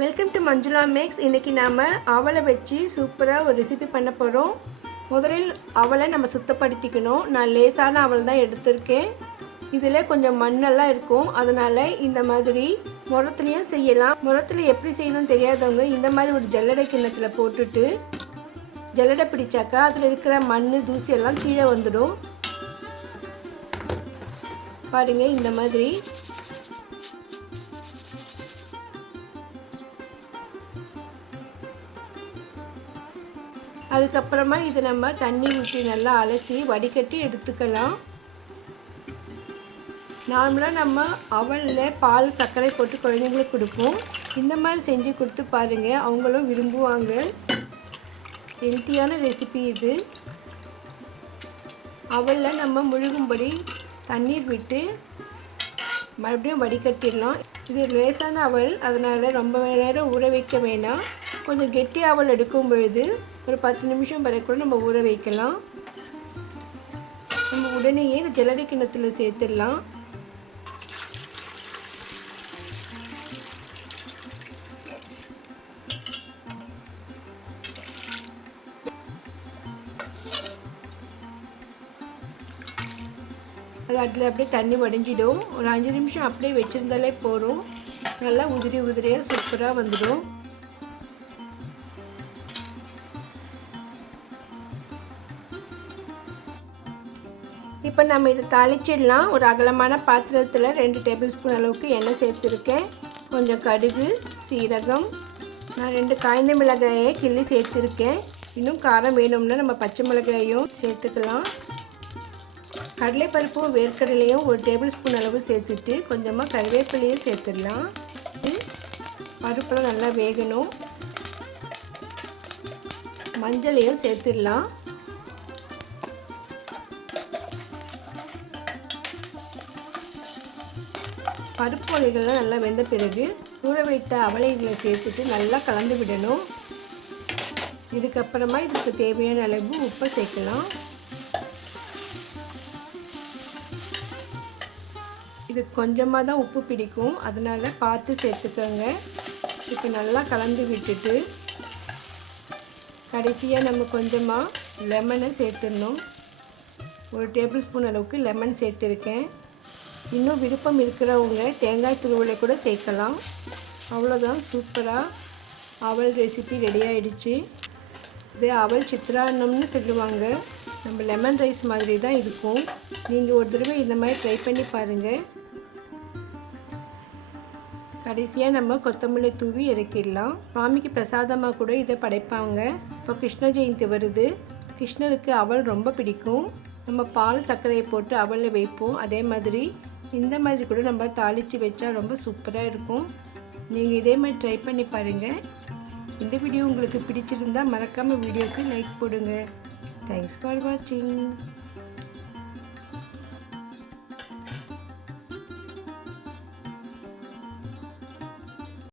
Welcome to Manjula maths. இன்றைக்கி நாம் அவலை வச்சு சூப்பராக ஒரு ரெசிபி பண்ண போகிறோம். முதலில் அவலை நம்ம சுத்தப்படுத்திக்கணும். நான் லேசான அவல் தான் எடுத்திருக்கேன். இதில் கொஞ்சம் மண்ணெல்லாம் இருக்கும், அதனால் இந்த மாதிரி முரத்துலேயும் செய்யலாம். முரத்தில் எப்படி செய்யணும்னு தெரியாதவங்க இந்த மாதிரி ஒரு ஜல்லடை கிண்ணத்தில் போட்டுட்டு ஜல்லடை பிடிச்சாக்கா அதில் இருக்கிற மண் தூசி எல்லாம் கீழே வந்துடும். பாருங்கள், இந்த மாதிரி அதுக்கப்புறமா இது நம்ம தண்ணி ஊற்றி நல்லா அலசி வடிகட்டி எடுத்துக்கலாம். நார்மலாக நம்ம அவலில் பால் சர்க்கரை போட்டு குழந்தைங்களுக்கு கொடுப்போம். இந்த மாதிரி செஞ்சு கொடுத்து பாருங்கள், அவங்களும் விரும்புவாங்க. ஹெல்த்தியான ரெசிபி இது. அவலில் நம்ம முழுகும்படி தண்ணீர் விட்டு மறுபடியும் வடிகட்டிடலாம். இது லேசான அவல், அதனால் ரொம்ப நேரம் ஊற வைக்க வேணாம். கொஞ்சம் கெட்டி அவல் எடுக்கும் பொழுது ஒரு 10 நிமிஷம் வரை கூட நம்ம ஊற வைக்கலாம். நம்ம உடனேயே இந்த ஜல்லடை கிண்ணத்தில் சேர்த்துடலாம். அது அதில் அப்படியே தண்ணி வடிஞ்சிடும். ஒரு 5 நிமிஷம் அப்படியே வச்சுருந்தாலே போதும். நல்லா உதிரி உதிரியாக சூப்பராக வந்துடும். இப்போ நம்ம இதை தாளிச்சிடலாம். ஒரு அகலமான பாத்திரத்தில் 2 டேபிள் ஸ்பூன் அளவுக்கு எண்ணெய் சேர்த்துருக்கேன். கொஞ்சம் கடுகு, சீரகம், நான் 2 காய்ந்த மிளகாயை கிள்ளி சேர்த்துருக்கேன். இன்னும் காரம் வேணும்னா நம்ம பச்சை மிளகாயும் சேர்த்துக்கலாம். கடலைப்பருப்பும் வேர்க்கடலையும் 1 டேபிள் ஸ்பூன் அளவு சேர்த்துட்டு கொஞ்சமாக கருவேப்பிலையும் சேர்த்துடலாம். பருப்புலாம் நல்லா வேகணும். மஞ்சளையும் சேர்த்துடலாம். பருப்பு வகைகள்லாம் நல்லா வெந்த பிறகு ஊற வைத்த அவலைகளை சேர்த்துட்டு நல்லா கலந்து விடணும். இதுக்கப்புறமா இதுக்கு தேவையான அளவு உப்பை சேர்க்கலாம். இது கொஞ்சமாக தான் உப்பு பிடிக்கும், அதனால் பார்த்து சேர்த்துக்கோங்க. இப்போ நல்லா கலந்து விட்டுட்டு கடைசியாக நம்ம கொஞ்சமாக லெமனை சேர்த்துடணும். 1 டேபிள் ஸ்பூன் அளவுக்கு லெமன் சேர்த்துருக்கேன். இன்னும் விருப்பம் இருக்கிறவங்க தேங்காய் துருவலை கூட சேர்க்கலாம். அவ்வளோதான், சூப்பராக அவல் ரெசிபி ரெடி ஆகிடுச்சு. இது அவல் சித்ரான்னம்னு சொல்லுவாங்க. நம்ம லெமன் ரைஸ் மாதிரி தான் இருக்கும். நீங்கள் ஒரு தடவை இந்த மாதிரி ட்ரை பண்ணி பாருங்கள். கடைசியாக நம்ம கொத்தமல்லி தூவி இறக்கிடலாம். சுவாமிக்கு பிரசாதமாக கூட இதை படைப்பாங்க. இப்போ கிருஷ்ண ஜெயந்தி வருது. கிருஷ்ணருக்கு அவல் ரொம்ப பிடிக்கும். நம்ம பால் சர்க்கரையை போட்டு அவலில் வைப்போம். அதே மாதிரி இந்த மாதிரி கூட நம்ம தாளித்து வச்சா ரொம்ப சூப்பராக இருக்கும். நீங்கள் இதே மாதிரி ட்ரை பண்ணி பாருங்கள். இந்த வீடியோ உங்களுக்கு பிடிச்சிருந்தால் மறக்காமல் வீடியோக்கு லைக் போடுங்க. தேங்க்ஸ் ஃபார் வாட்சிங்.